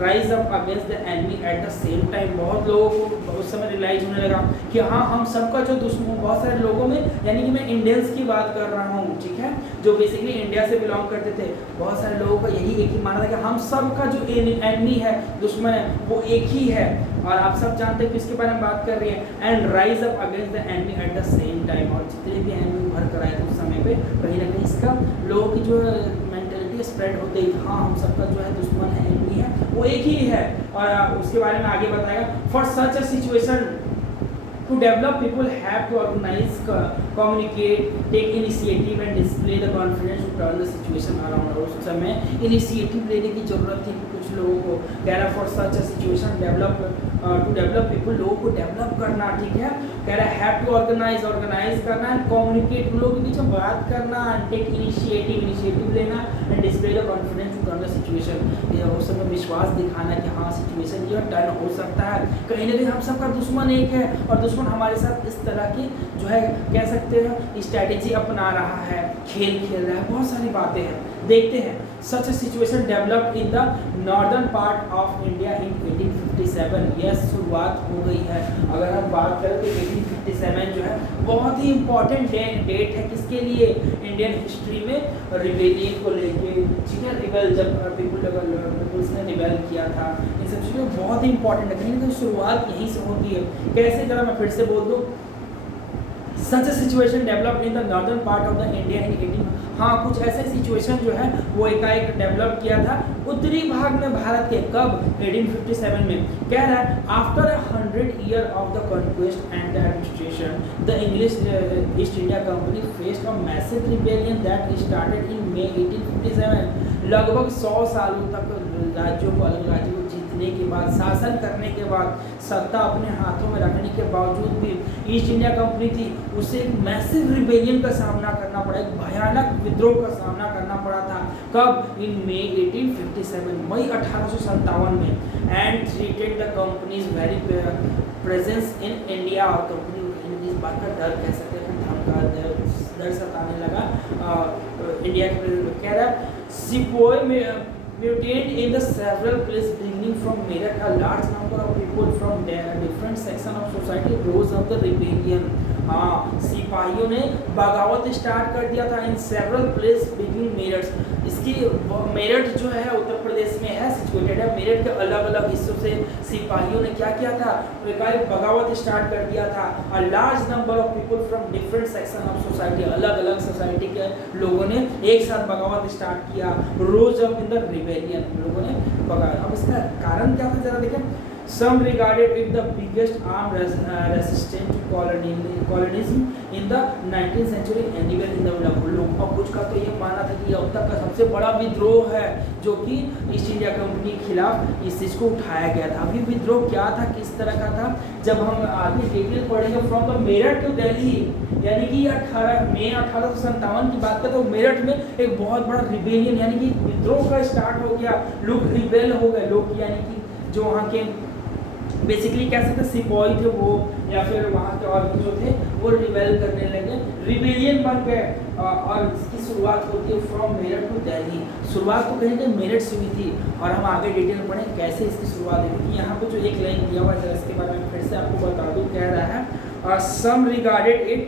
rise up against the enemy at the same time. बहुत लोगों को उस समय रियलाइज होने लगा कि हाँ, हम सबका जो दुश्मन, बहुत सारे लोगों में, यानी कि मैं इंडियंस की बात कर रहा हूँ, ठीक है, जो बेसिकली इंडिया से बिलोंग करते थे, बहुत सारे लोगों का यही एक ही मानना था कि हम सबका जो एनिमी है, दुश्मन है, वो एक ही है। और आप सब जानते हैं कि इसके बारे में बात कर रही है। And rise up against the enemy at the same time. और जितने भी एनिमी उभर कर आए थे उस समय पे, कहीं ना कहीं इसका लोगों की जो मेंटेलिटी स्प्रेड होते ही, हाँ, हम सबका जो है दुश्मन है, एनिमी है, वो एक ही है। और उसके बारे में आगे बताएगा। For such a situation to develop, people have to organize, communicate, take initiative and display the confidence to turn the situation around। और उस समय इनिशिएटिव लेने की जरूरत थी कुछ लोगों को। कह रहा for such a situation develop, to develop people, लोगों को डेवलप करना, ठीक है। कह रहा है हैव टू ऑर्गेनाइज करना एंड कम्युनिकेट, उन लोगों के बीच में बात करना, टेक इनिशिएटिव लेना and display the confidence to turn the situation. ये उस समय विश्वास दिखाना कि हाँ, सिचुएशन जो टर्न हो सकता है, कहीं ना कहीं हम सबका दुश्मन एक है और दुश्मन हमारे साथ इस तरह की जो है, कह सकते हैं, स्ट्रैटेजी अपना रहा है, खेल खेल रहा है, बहुत सारी बातें हैं। देखते हैं। सच a situation developed in the northern part of India in 1857। यह शुरुआत हो गई है। अगर हम बात करें तो 1857 जो है बहुत ही इम्पोर्टेंट डेट है किसके लिए, इंडियन हिस्ट्री में रिबेलियन को लेके, ठीक है। रिबेल, जब पीपुल्स ने रिबेल किया था, इन सब चीज़ें बहुत ही इंपॉर्टेंट है। कहीं ना कहीं शुरुआत यहीं से होती है। कैसे, जरा मैं फिर से बोल दूँ। सच a situation developed in the northern part of the India in 18। हाँ, कुछ ऐसे सिचुएशन जो है वो एकाएक डेवलप किया था उत्तरी भाग में भारत के। कब, 1857 में। कह रहा है after 100 year of the conquest and the administration, the English East India Company faced a massive rebellion that started in May 1857। लगभग 100 सालों तक राज्यों को, अलग राज्यों को जीतने के बाद, शासन करने के बाद, सत्ता अपने हाथों में रखने के बावजूद भी ईस्ट इंडिया कंपनी थी, उसे एक मैसिव रिबेलियन का सामना करना पड़ा, एक भयानक विद्रोह का सामना करना पड़ा था। कब, इन मई 1857, मई 1857 में। And treated the companies very presence in India. और कंपनी इस बात का डर, कह सकते हैं, धमका, डर सताने लगा इंडिया के। कह रहा सिपोई में mutated in the several places beginning from Meerut, a large number of people from different section of society rose up the rebellion। हाँ, सिपाहियों ने बगावत स्टार्ट कर दिया था in several place beginning Meerut. इसकी मेरठ जो है उत्तर प्रदेश में है, सिचुएटेड है। मेरठ के अलग अलग हिस्सों से सिपाहियों ने क्या किया था, एक बगावत स्टार्ट कर दिया था। अ large number of people from different section of society, अलग अलग सोसाइटी के लोगों ने एक साथ बगावत स्टार्ट किया। रोज अप इन द रिबेलियन, लोगों ने बगाया। अब इसका कारण क्या था, जरा देखें। Some regarded it the biggest armed resistance to colonialism in the 19th century anywhere in the world। लोगों का कुछ का तो ये मानना था कि अब तक का सबसे बड़ा विद्रोह है जो कि ईस्ट इंडिया कंपनी के खिलाफ इस चीज़ को उठाया गया था। अभी विद्रोह क्या था, किस तरह का था, जब हम आगे डिटेल पढ़ेंगे। From the Meerut to Delhi, यानी कि 18 मई 1857 की बात करें तो मेरठ में एक बहुत बड़ा रिबेलियन, यानी कि विद्रोह का स्टार्ट हो गया। लोग रिबेल हो गए, लोग यानी कि जो वहाँ के बेसिकली कह सकते सिपाही थे वो, या फिर वहाँ के और भी जो थे वो रिबेल करने लगे, रिबेलियन बन गए। और इसकी शुरुआत होती है फ्रॉम मेरठ टू दिल्ली। शुरुआत तो कहीं कहीं मेरठ से हुई थी और हम आगे डिटेल पढ़ें कैसे इसकी शुरुआत हुई। क्योंकि यहाँ पे जो एक लाइन दिया हुआ है इसके बारे में फिर से आपको बता दूँ। कह रहा है some regarded it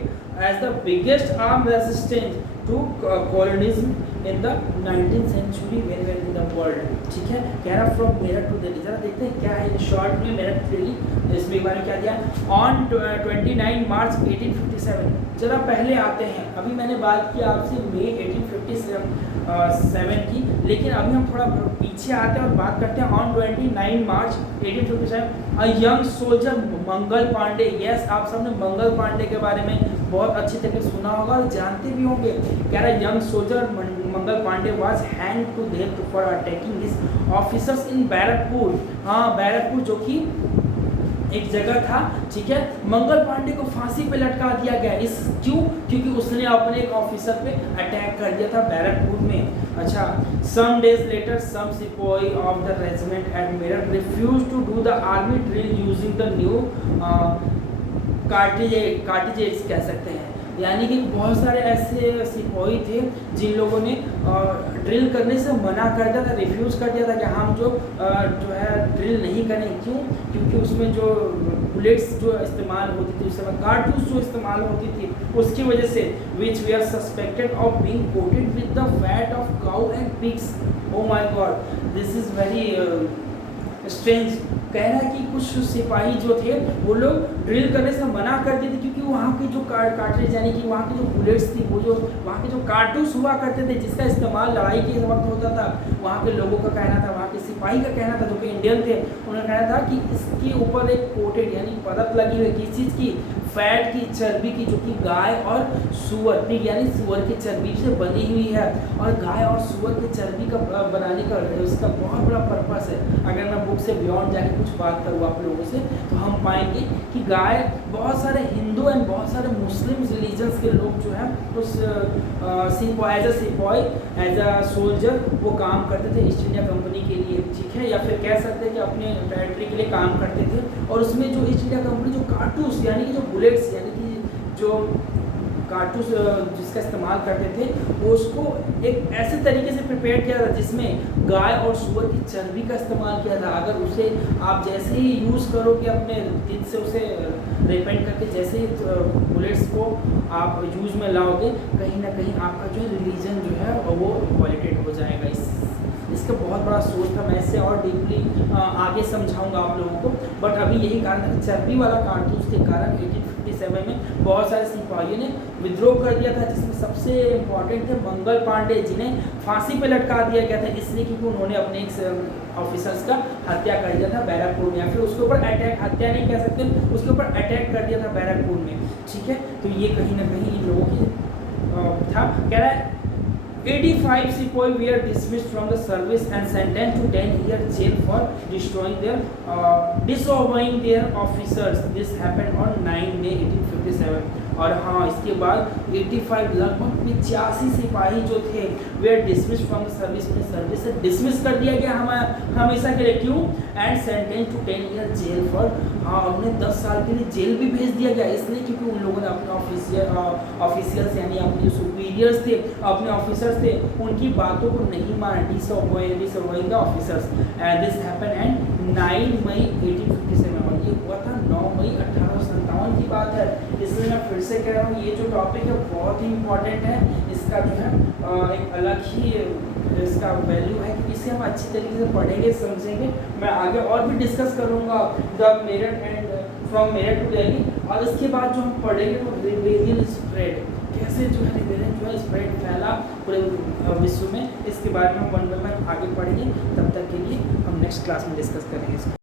as the biggest arm resistance to colonialism in the 19th century wherever in the world। ठीक है, कह रहा फ्रॉम मेरठ टू दिल्ली। जरा देखते हैं क्या है शॉर्ट में मेरठ दिल्ली, इसमें बारे में क्या दिया। On 29 March 1857। जरा पहले आते हैं, अभी मैंने बात की आपसे मई 1857 की, लेकिन अभी हम थोड़ा पीछे आते हैं और बात करते हैं on 29 March 1857। A young soldier Mangal Pandey, yes आप सबने मंगल पांडे के बारे में बहुत अच्छी तरीके से सुना होगा और जानते भी होंगे। कह रहा young soldier Mangal Pandey was hang to death for attacking his officers in Barrackpore. हाँ, बैरकपुर जो कि एक जगह था, ठीक है। मंगल पांडे को फांसी पे लटका दिया गया। इस क्योंकि उसने अपने एक ऑफिसर पे अटैक कर दिया था बैरकपुर में। अच्छा, some days later some sipahi of the regiment at Meerut refuse to do the army drill using the new cartridges कह सकते हैं। यानी कि बहुत सारे ऐसे सिपाही थे जिन लोगों ने ड्रिल करने से मना कर दिया था, रिफ्यूज़ कर दिया था कि हम जो है ड्रिल नहीं करें। क्यों? क्योंकि उसमें जो बुलेट्स जो इस्तेमाल होती थी उस समय, कारतूस जो इस्तेमाल होती थी उसकी वजह से, which we are suspected of being coated with the fat of cow and pigs. Oh my God, this is very strange. कह रहा है कि कुछ सिपाही जो थे वो लोग ड्रिल करने से मना कर दिए थे क्योंकि वहाँ की जो कार्ट्रिज यानी कि वहाँ की जो बुलेट्स थी, वो जो वहाँ के जो कारतूस हुआ करते थे जिसका इस्तेमाल लड़ाई के वक्त होता था, वहाँ के लोगों का कहना था, वहाँ के सिपाही का कहना था जो कि इंडियन थे, उन्होंने कहना था कि इसके ऊपर एक कोटेड यानी परत लगी हुई है किस चीज़ की, फैट की, चर्बी की, जो कि गाय और सुअर, पिग यानी सुअर की चर्बी से बनी हुई है। और गाय और सुअर की चर्बी का बनाने का उसका बहुत बड़ा पर्पस है। अगर मैं बुक से बियॉन्ड जाके कुछ बात करूँ आप लोगों से तो हम पाएंगे कि गाय, बहुत सारे हिंदू एंड बहुत सारे मुस्लिम रिलीजन्स के लोग जो है उस एज अ सिपाही, एज अ सोल्जर वो काम करते थे ईस्ट इंडिया कंपनी के लिए, ठीक है, या फिर कह सकते हैं कि अपने टेरिटरी के लिए काम करते थे। और उसमें जो ईस्ट इंडिया कंपनी जो कारतूस यानी कि जो बुलेट्स यानी कि जो कारतूस जिसका इस्तेमाल करते थे वो उसको एक ऐसे तरीके से प्रिपेयर किया था जिसमें गाय और सूअर की चर्बी का इस्तेमाल किया था। अगर उसे आप जैसे ही यूज़ करोगे अपने दिल से उसे रिपेंट करके जैसे ही बुलेट्स को आप यूज़ में लाओगे, कहीं ना कहीं आपका जो रिलीजन जो है वो वॉलिडेट हो जाएगा। इसका बहुत बड़ा सोच था, मैं इससे और डीपली आगे समझाऊंगा आप लोगों को। बट अभी यही कारण था कि चर्बी वाला कारतूस के कारण 1857 में बहुत सारे सिपाहियों ने विद्रोह कर दिया था, जिसमें सबसे इम्पॉर्टेंट थे मंगल पांडे, जिन्हें फांसी पे लटका दिया गया था इसलिए क्योंकि उन्होंने अपने एक ऑफिसर्स का हत्या कर दिया था बैरकपुर में, या फिर उसके ऊपर अटैक, हत्या नहीं कह सकते, उसके ऊपर अटैक कर दिया था बैरकपुर में, ठीक है। तो ये कहीं ना कहीं इन लोगों की था। कह रहा है 85 sepoy were dismissed from the service and sentenced to 10-year jail for disobeying their officers. This happened on 9 May 1857. और हाँ, इसके बाद 85 लगभग 85 सिपाही जो थे वे डिसमिस फ्रॉम द सर्विस, में सर्विस से डिसमिस कर दिया गया हमेशा के लिए। क्यों? And sentence to 10 year jail for, हाँ, उन्हें 10 साल के लिए जेल भी भेज दिया गया, इसलिए क्योंकि उन लोगों ने अपने ऑफिशियल्स यानी अपने जो सुपीरियर्स थे, अपने ऑफिसर्स थे, उनकी बातों को नहीं माना, disobeying the officers. And this happened and 9 मई 1857, और ये हुआ था 9 मई 1857 की बात है। इसलिए मैं फिर से कह रहा हूँ, ये जो टॉपिक है बहुत ही इम्पॉर्टेंट है, इसका जो है एक अलग ही इसका वैल्यू है कि इसे हम अच्छी तरीके से पढ़ेंगे, समझेंगे। मैं आगे और भी डिस्कस करूँगा the Meerut and from Meerut to Delhi, और इसके बाद जो हम पढ़ेंगे तो रिबेलियन स्प्रेड, कैसे जो है रिबेलियन जो है स्प्रेड फैला पूरे विश्व में, इसके बारे में हम वन बाय वन आगे पढ़ेंगे। तब तक के लिए हम नेक्स्ट क्लास में डिस्कस करेंगे इसको।